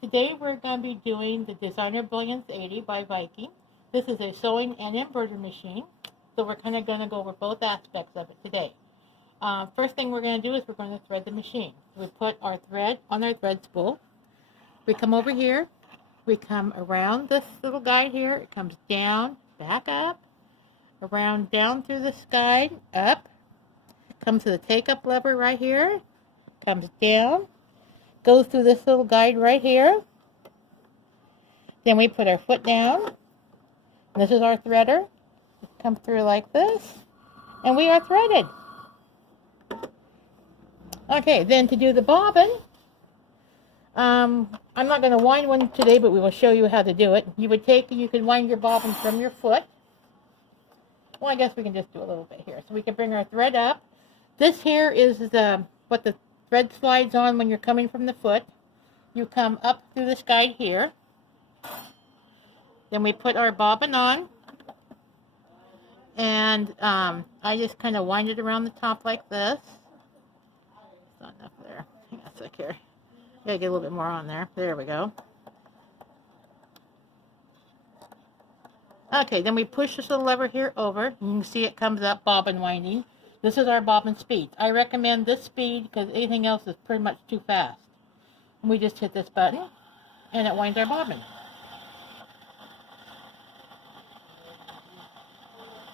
Today we're going to be doing the Designer Brilliance 80 by Viking. This is a sewing and embroidery machine, so we're kind of going to go over both aspects of it today. First thing we're going to do is we're going to thread the machine. We put our thread on our thread spool. We come over here. We come around this little guide here. It comes down, back up, around down through this guide, up. Comes to the take-up lever right here. Comes down. Goes through this little guide right here. Then we put our foot down. This is our threader. It comes through like this. And we are threaded. Okay, then to do the bobbin, I'm not going to wind one today, but we will show you how to do it. You can wind your bobbin from your foot. Well, I guess we can just do a little bit here. So we can bring our thread up. This here is what the thread slides on when you're coming from the foot. You come up through this guide here. Then we put our bobbin on. And I just kind of wind it around the top like this. It's not enough there. Hang on a sec here. Gotta get a little bit more on there. There we go. Okay, then we push this little lever here over. You can see it comes up, bobbin winding. This is our bobbin speed. I recommend this speed because anything else is pretty much too fast. And we just hit this button, and it winds our bobbin.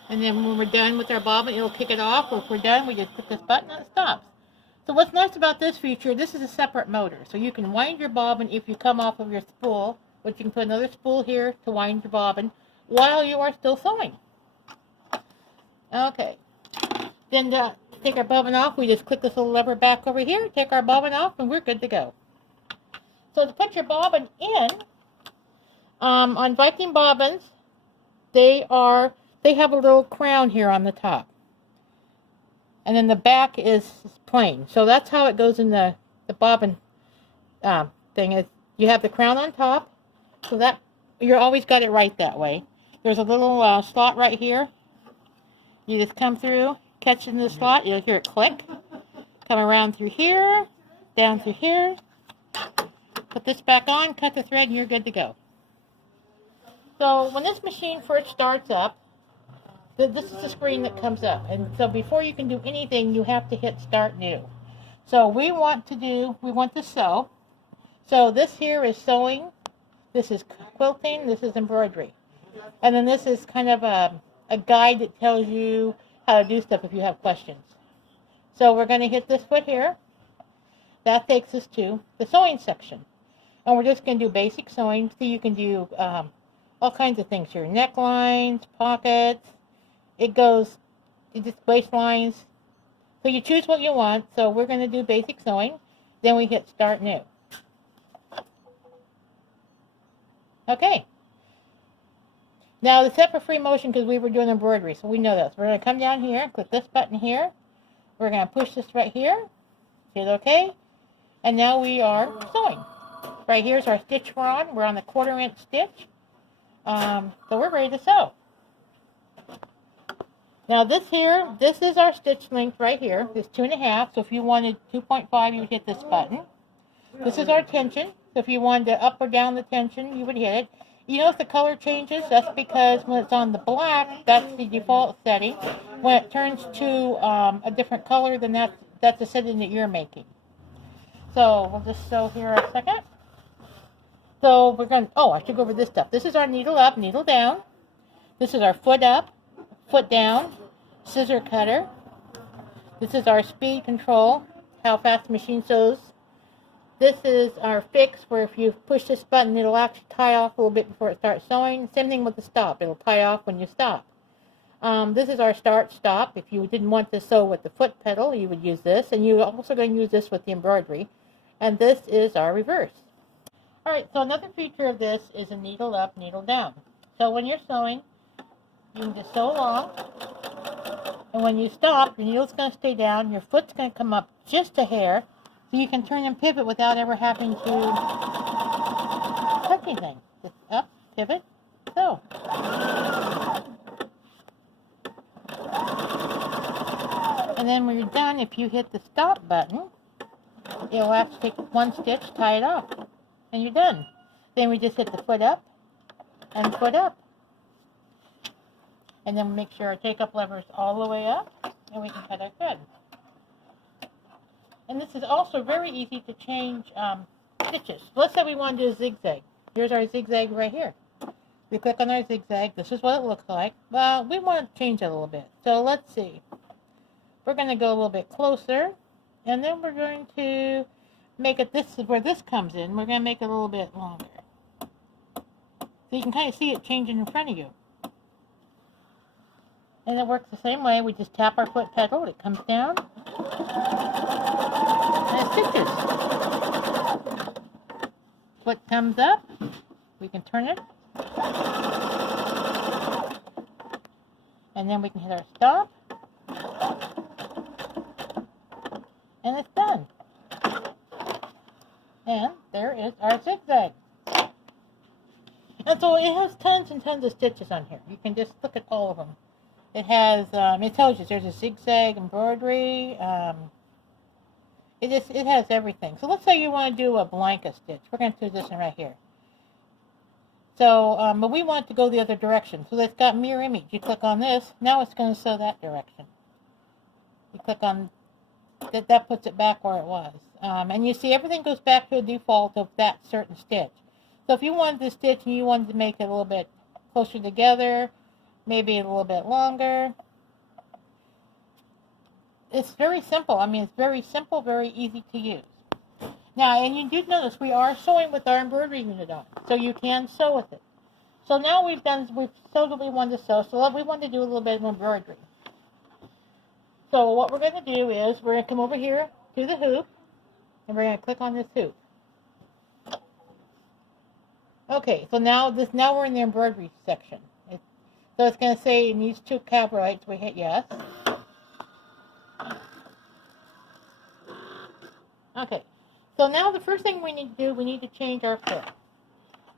And then when we're done with our bobbin, it'll kick it off. Or if we're done, we just hit this button and it stops. So what's nice about this feature, this is a separate motor. So you can wind your bobbin if you come off of your spool, which you can put another spool here to wind your bobbin while you are still sewing. Okay. Then to take our bobbin off, we just click this little lever back over here, take our bobbin off, and we're good to go. So to put your bobbin in, on Viking bobbins, they have a little crown here on the top. And then the back is plain. So that's how it goes in the bobbin thing. Is you have the crown on top, so that you're always got it right that way. There's a little slot right here. You just come through, catch in the slot, you'll hear it click. Come around through here, down through here. Put this back on, cut the thread, and you're good to go. So when this machine first starts up, this is the screen that comes up. And so before you can do anything, you have to hit Start New. So we want to sew. So this here is sewing. This is quilting. This is embroidery. And then this is kind of a guide that tells you how to do stuff if you have questions. So we're going to hit this foot here. That takes us to the sewing section. And we're just going to do basic sewing. So you can do all kinds of things here. Necklines, pockets. It just waistlines. So you choose what you want. So we're going to do basic sewing. Then we hit Start New. Okay. Now the set for free motion because we were doing embroidery, so we know this. We're going to come down here, click this button here. We're going to push this right here. Hit OK. And now we are sewing. Right here's our stitch we're on. We're on the 1/4 inch stitch. So we're ready to sew. Now this is our stitch length right here. It's 2.5. So if you wanted 2.5, you would hit this button. This is our tension. So if you wanted to up or down the tension, you would hit it. You notice the color changes. That's because when it's on the black, that's the default setting. When it turns to a different color, then that's the setting that you're making. So we'll just sew here a second. So we're going to, I should go over this stuff. This is our needle up, needle down. This is our foot up, foot down, scissor cutter. This is our speed control, how fast the machine sews. This is our fix, where if you push this button, it'll actually tie off a little bit before it starts sewing. Same thing with the stop. It'll tie off when you stop. This is our start, stop. If you didn't want to sew with the foot pedal, you would use this. And you're also going to use this with the embroidery. And this is our reverse. All right, so another feature of this is a needle up, needle down. So when you're sewing, you can just sew along. And when you stop, your needle's going to stay down. Your foot's going to come up just a hair. So you can turn and pivot without ever having to touch anything. Just up, pivot, sew. And then when you're done, if you hit the stop button, it'll actually take one stitch, tie it off, and you're done. Then we just hit the foot up and foot up. And then make sure our take-up lever is all the way up, and we can cut our thread. And this is also very easy to change stitches. Let's say we want to do a zigzag. Here's our zigzag right here. We click on our zigzag. This is what it looks like. Well, we want to change it a little bit. So let's see. We're going to go a little bit closer, and then we're going to make it, this is where this comes in. We're going to make it a little bit longer. So you can kind of see it changing in front of you. And it works the same way. We just tap our foot pedal. It comes down. And it stitches. Foot comes up. We can turn it. And then we can hit our stop. And it's done. And there is our zigzag. And so it has tons and tons of stitches on here. You can just look at all of them. It has, it tells you there's a zigzag embroidery. It has everything. So let's say you want to do a blanket stitch. We're going to do this one right here. So, but we want to go the other direction. So it's got mirror image. You click on this. Now it's going to sew that direction. You click on that. That puts it back where it was. And you see everything goes back to a default of that certain stitch. So if you wanted to stitch and you wanted to make it a little bit closer together, maybe a little bit longer. It's very simple. I mean, it's very simple, very easy to use. Now, and you do notice we are sewing with our embroidery unit on, so you can sew with it. So now we've sewed what we wanted to sew, so we want to do a little bit of embroidery. So what we're going to do is we're going to come over here to the hoop, and we're going to click on this hoop. Okay, so now we're in the embroidery section. So it's going to say it needs 2 cabrites. We hit yes. Okay, so now the first thing we need to do, we need to change our foot.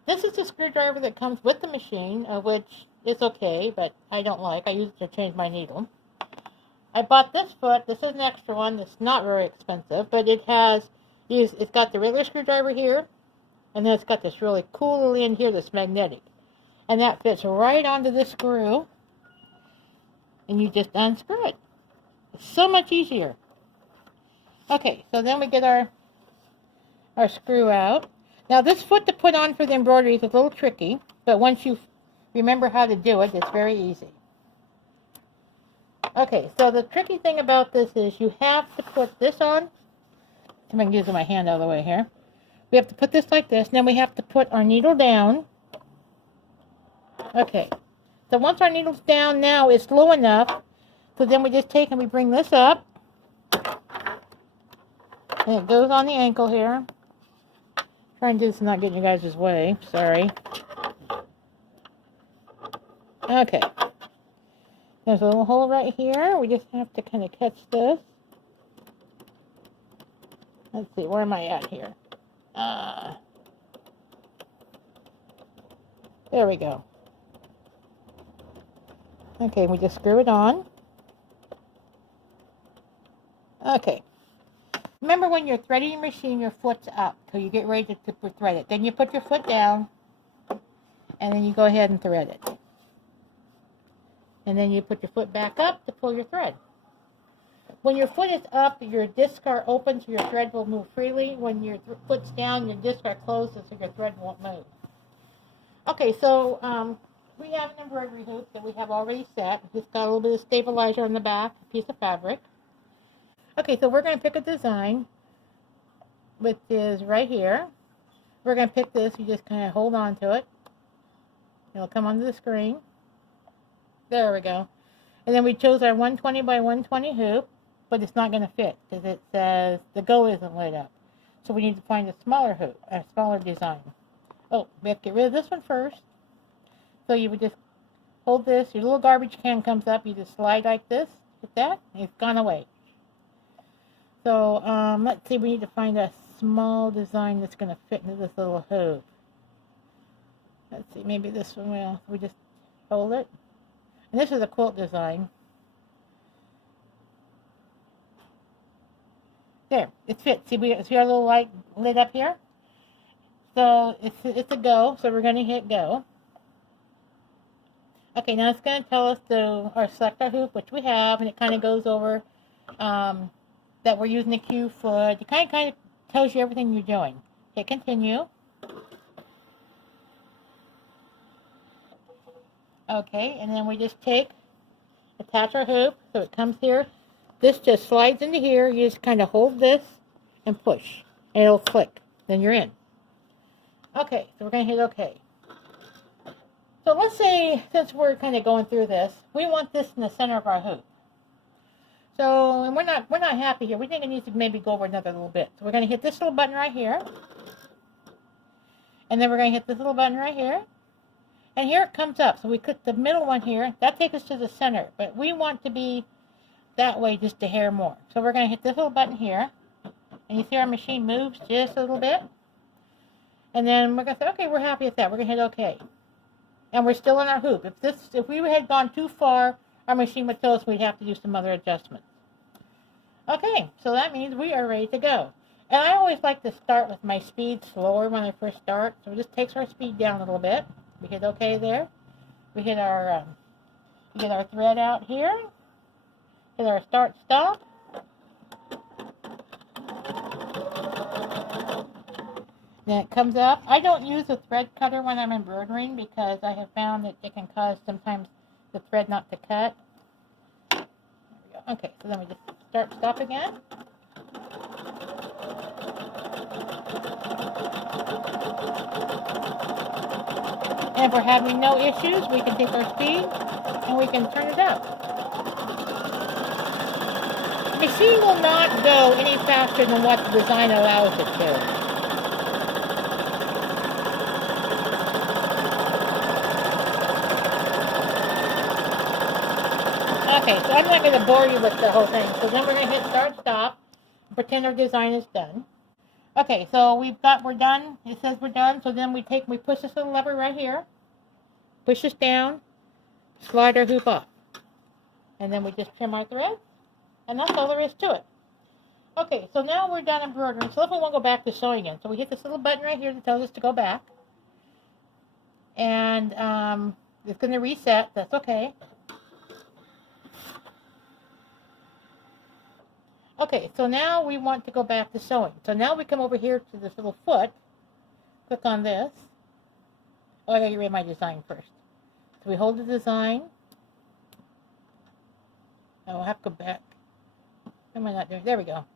This is the screwdriver that comes with the machine, which is okay, but I don't like. I use it to change my needle. I bought this foot. This is an extra one. It's not very expensive, but it's got the regular screwdriver here, and then it's got this really cool little end here that's magnetic. And that fits right onto this screw, and you just unscrew it. It's so much easier. Okay, so then we get our screw out. Now this foot to put on for the embroidery is a little tricky, but once you remember how to do it, it's very easy. Okay, so the tricky thing about this is you have to put this on. I'm going to use my hand out of the way here. We have to put this like this, and then we have to put our needle down. Okay, so once our needle's down now, it's low enough, so then we just take and we bring this up, and it goes on the ankle here. Trying to do this and not get in you guys' way, sorry. Okay, there's a little hole right here. We just have to kind of catch this. Let's see, where am I at here? There we go. Okay, we just screw it on. Okay. Remember when you're threading your machine, your foot's up till you get ready to thread it. Then you put your foot down, and then you go ahead and thread it. And then you put your foot back up to pull your thread. When your foot is up, your discs are open so your thread will move freely. When your foot's down, your discs are closed so your thread won't move. Okay, so we have an embroidery hoop that we have already set. It's got a little bit of stabilizer on the back, a piece of fabric. Okay, so we're going to pick a design, which is right here. We're going to pick this. You just kind of hold on to it. It'll come onto the screen. There we go. And then we chose our 120 by 120 hoop, but it's not going to fit because it says the go isn't lit up. So we need to find a smaller hoop, a smaller design. Oh, we have to get rid of this one first. So you would just hold this. Your little garbage can comes up. You just slide like this. Hit that. And it's gone away. So let's see. We need to find a small design that's going to fit into this little hoop. Let's see. Maybe this one will. We just hold it. And this is a quilt design. There. It fits. See our little light lit up here? it's a go, so we're going to hit go. Okay, now it's going to tell us to select our hoop, which we have, and it kind of goes over that we're using the Q foot. It kind of tells you everything you're doing. Hit continue. Okay, and then we just attach our hoop, so it comes here. This just slides into here. You just kind of hold this and push, and it'll click. Then you're in. Okay, so we're going to hit OK. So let's say, since we're kind of going through this, we want this in the center of our hoop. So, and we're not happy here. We think it needs to maybe go over another little bit. So we're going to hit this little button right here. And then we're going to hit this little button right here. And here it comes up. So we click the middle one here. That takes us to the center. But we want to be that way just a hair more. So we're going to hit this little button here. And you see our machine moves just a little bit. And then we're going to say, okay, we're happy with that. We're going to hit OK. And we're still in our hoop. If we had gone too far, our machine would tell us we'd have to do some other adjustments. Okay, so that means we are ready to go. And I always like to start with my speed slower when I first start. So it just takes our speed down a little bit. We hit OK there. We get our thread out here. Hit our start stop. Then it comes up. I don't use a thread cutter when I'm embroidering because I have found that it can cause sometimes the thread not to cut. There we go. Okay, so then we just start stop again. And if we're having no issues, we can take our speed and we can turn it up. The machine will not go any faster than what the design allows it to. Okay, so I'm not going to bore you with the whole thing. So then we're going to hit start stop. Pretend our design is done. Okay, so we're done. It says we're done. So then we push this little lever right here. Push this down. Slide our hoop off. And then we just trim our thread. And that's all there is to it. Okay, so now we're done embroidering. So let's we want to go back to sewing again. So we hit this little button right here that tells us to go back. And it's going to reset. That's okay. Okay, so now we want to go back to sewing. So now we come over here to this little foot. Click on this. Oh, I gotta get rid of my design first. So we hold the design. Oh, I'll have to go back. What am I not doing? There we go.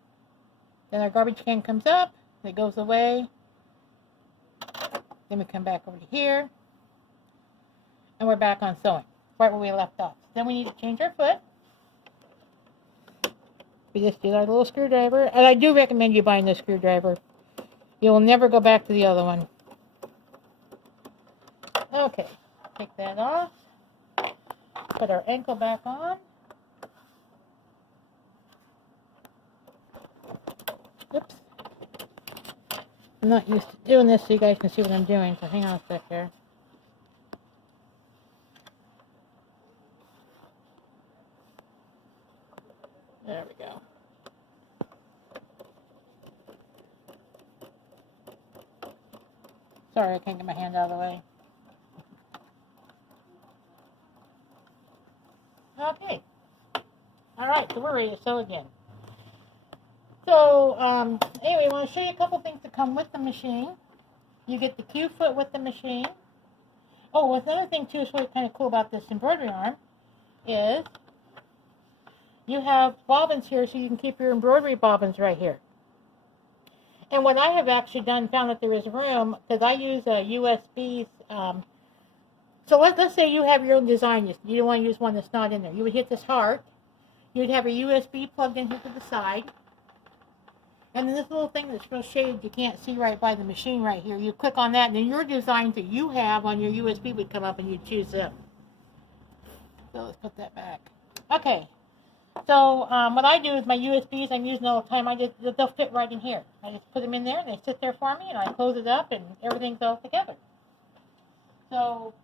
Then our garbage can comes up. It goes away. Then we come back over to here. And we're back on sewing. Right where we left off. Then we need to change our foot. We just do our little screwdriver. And I do recommend you buying this screwdriver. You will never go back to the other one. Okay, take that off. Put our ankle back on. Oops. I'm not used to doing this so you guys can see what I'm doing, so hang on a sec here. There we go. Sorry, I can't get my hand out of the way. Okay. Alright, so we're ready to sew again. So, anyway, I want to show you a couple things that come with the machine. You get the Q foot with the machine. Oh, another thing too is really kind of cool about this embroidery arm is you have bobbins here, so you can keep your embroidery bobbins right here. And what I have actually done, found that there is room, because I use a USB. So let's say you have your own design. You don't want to use one that's not in there. You would hit this heart. You'd have a USB plugged in here to the side. And then this little thing that's real shaded, you can't see right by the machine right here. You click on that, and then your designs that you have on your USB would come up, and you'd choose them. So let's put that back. Okay. So what I do is my USBs I'm using all the time, they'll fit right in here. I just put them in there and they sit there for me and I close it up and everything's all together. So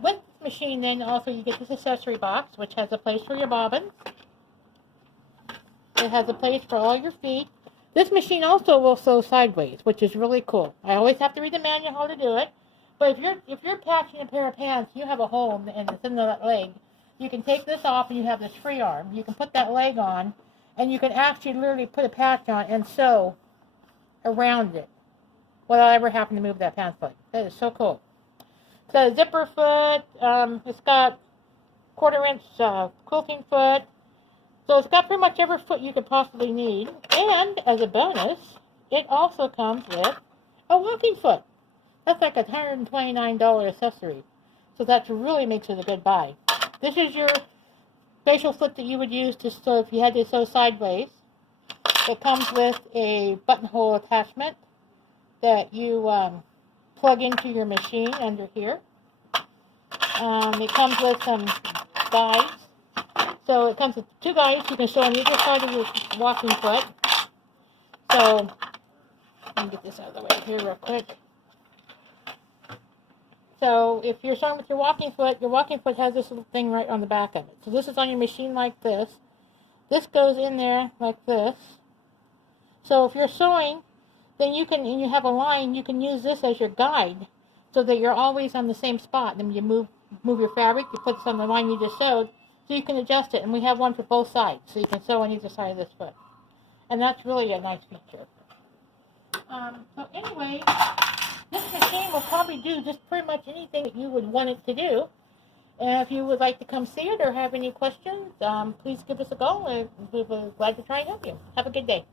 with this machine then also you get this accessory box which has a place for your bobbins. It has a place for all your feet. This machine also will sew sideways, which is really cool. I always have to read the manual how to do it. But if you're patching a pair of pants, you have a hole and it's in that leg. You can take this off and you have this free arm. You can put that leg on, and you can actually literally put a patch on and sew around it without ever having to move that pants leg. That is so cool. It's got a zipper foot. It's got 1/4 inch quilting foot. So it's got pretty much every foot you could possibly need. And as a bonus, it also comes with a walking foot. That's like a $129 accessory. So that really makes it a good buy. This is your facial foot that you would use to sew if you had to sew sideways. It comes with a buttonhole attachment that you plug into your machine under here. It comes with some guides. So it comes with 2 guides you can sew on either side of your walking foot. So let me get this out of the way here real quick. So if you're sewing with your walking foot has this little thing right on the back of it. So this is on your machine like this. This goes in there like this. So if you're sewing, then you can, and you have a line, you can use this as your guide so that you're always on the same spot. Then you move your fabric, you put this on the line you just sewed, so you can adjust it. And we have one for both sides, so you can sew on either side of this foot. And that's really a nice feature. So anyway, this machine will probably do just pretty much anything that you would want it to do. And if you would like to come see it or have any questions, please give us a call, and we'll be glad to try and help you. Have a good day.